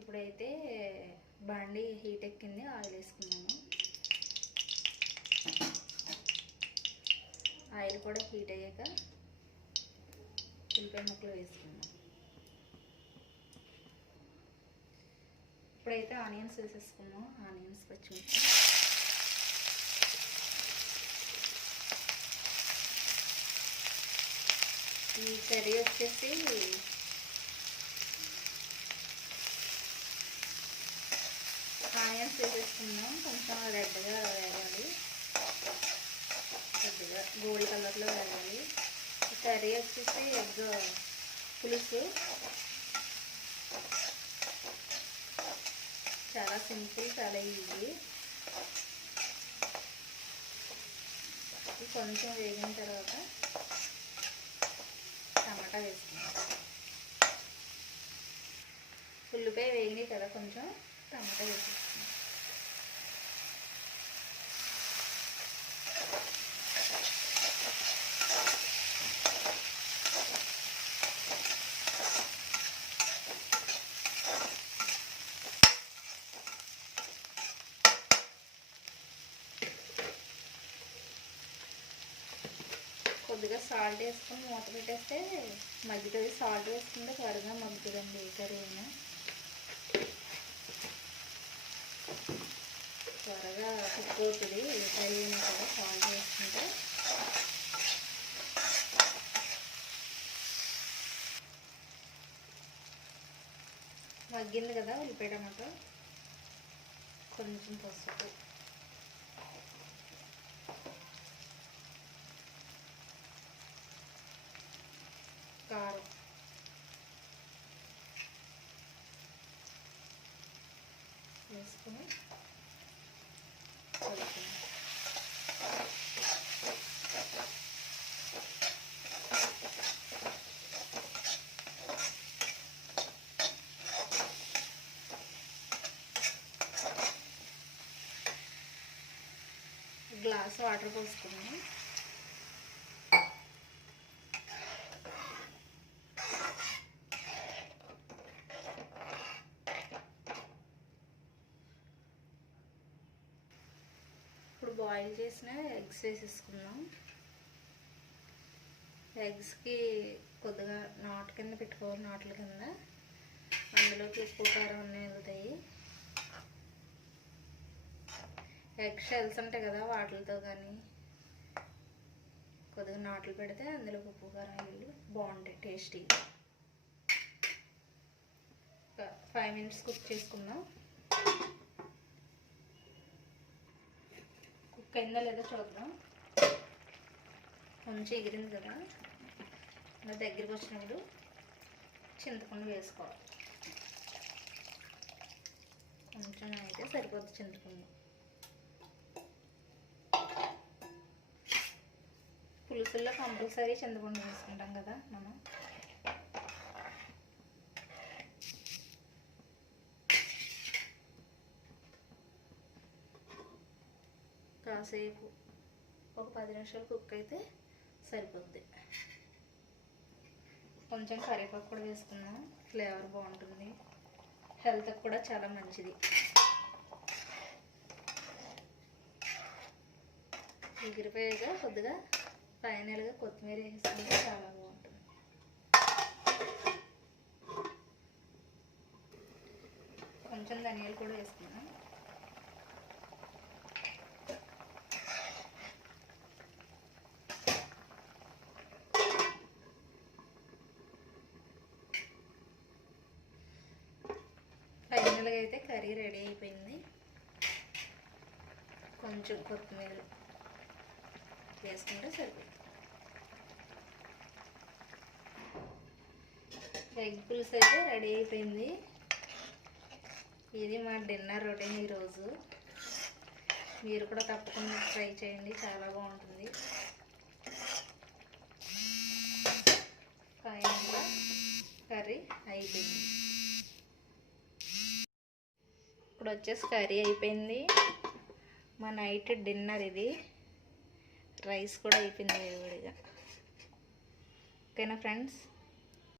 ఇప్పుడైతే బండి హీట్ ఎక్కింది ఆయిల్ వేసుకున్నాము ఆయిల్ కూడా హీట్ అయ్యాక ఉల్లిపాయ ముక్కలు వేసుకున్నాను. ఇప్పుడైతే ఆనియన్స్ వేసేసుకున్నాం ఆనియన్స్ పచ్చిమిర్చి. ఈ కర్రీ వచ్చేసి ఆనియన్స్ చేసేసుకుందాం కొంచెం రెడ్గా వేగాలి కొద్దిగా గోల్డ్ కలర్లో వేగాలి కర్రీ వచ్చేసి ఎగ్ పులుసు. చాలా సింపుల్ చాలా ఈజీ. ఇది కొంచెం వేగిన తర్వాత టమాటా వేసుకుందాం. ఉల్లిపాయ వేగినాయి కదా కొంచెం టమాటా వేసుకుంటాం కొద్దిగా సాల్ట్ వేసుకొని మూత పెట్టేస్తే మగ్గుతుంది సాల్ట్ వేసుకుంటే త్వరగా మగ్గుతుందండి కర్రీ త్వరగా కుక్ అవుతుంది. ఏ కర్రీ అయినా కూడా సాల్ట్ వేసుకుంటే. మగ్గింది కదా ఉల్లిపాయ టమాటో. కొంచెం పసుపు కారం వేసుకుని కలుపుకుందాం గ్లాస్ వాటర్ పోసుకున్నాం బాయిల్ చేసిన ఎగ్స్ వేసేసుకుందాం. ఎగ్స్కి కొద్దిగా నాటు కింద పెట్టుకోవాలి నాట్ల కింద. అందులోకి ఉప్పు కారం అన్నీ వెళ్తాయి ఎగ్ షెల్స్ ఉంటాయి కదా వాటితో కానీ. కొద్దిగా నాట్లు పెడితే అందులో ఉప్పు కారం వెళ్ళి బాగుంటాయి టేస్టీ ఫైవ్ మినిట్స్ కుక్ చేసుకుందాం. కుక్ లేదో చూద్దాం. కొంచెం ఎగిరింది కదా ఇలా దగ్గరికి వచ్చినప్పుడు చింతపండు వేసుకోవాలి. కొంచెం అయితే సరిపోద్ది చింతపండు. పులుసుల్లో కంపల్సరీ చింతపండు వేసుకుంటాం కదా మనం. కాసేపు ఒక పది నిమిషాలు కుక్ అయితే సరిపోద్ది. కొంచెం కరివేపాకు కూడా వేసుకున్నాం ఫ్లేవర్ బాగుంటుంది. హెల్త్కి కూడా చాలా మంచిది. ఎగిరిపోయాక కొద్దిగా ఫైనల్గా కొత్తిమీర వేసుకుంటే చాలా బాగుంటుంది. కొంచెం ధనియాలు కూడా వేసుకున్నాం ఫైనల్గా అయితే కర్రీ రెడీ అయిపోయింది. కొంచెం కొత్తిమీర వేసుకుంటే సరిపోతుంది. ఎగ్ పులుసు అయితే రెడీ అయిపోయింది. ఇది మా డిన్నర్ రొటీన్ ఈరోజు. మీరు కూడా తప్పకుండా ట్రై చేయండి చాలా బాగుంటుంది. ఫైనల్గా కర్రీ అయిపోయింది. ఇప్పుడు వచ్చేసి కర్రీ అయిపోయింది. మా నైట్ డిన్నర్ ఇది. రైస్ కూడా అయిపోయింది వేడిగా. ఓకేనా ఫ్రెండ్స్?